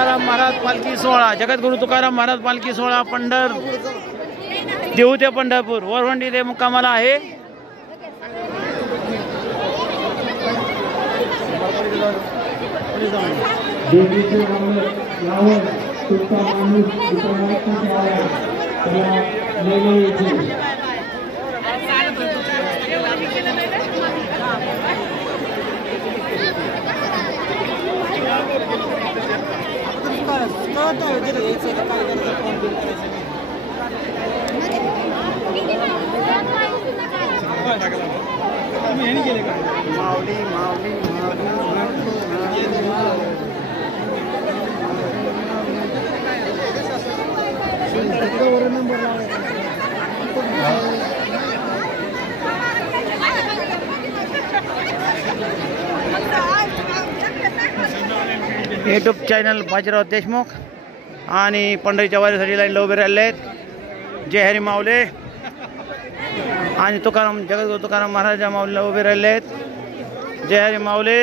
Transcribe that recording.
तुकाराम महाराज पालखी सोहळा, जगद्गुरु तुकाराम महाराज पालखी सोहळा देहू ते पंढरपूर वरवंडी ते मुक्कामाला आहे। यूट्यूब चॅनल बाजीराव देशमुख आणि पंढरीच्या वारीसाठी लाईनला उभे राहिले आहेत। जय हरी माऊली आणि तुकाराम जगद्गुरु तुकाराम महाराज माऊलीला उभे राहिले आहेत। जय हरी माऊली।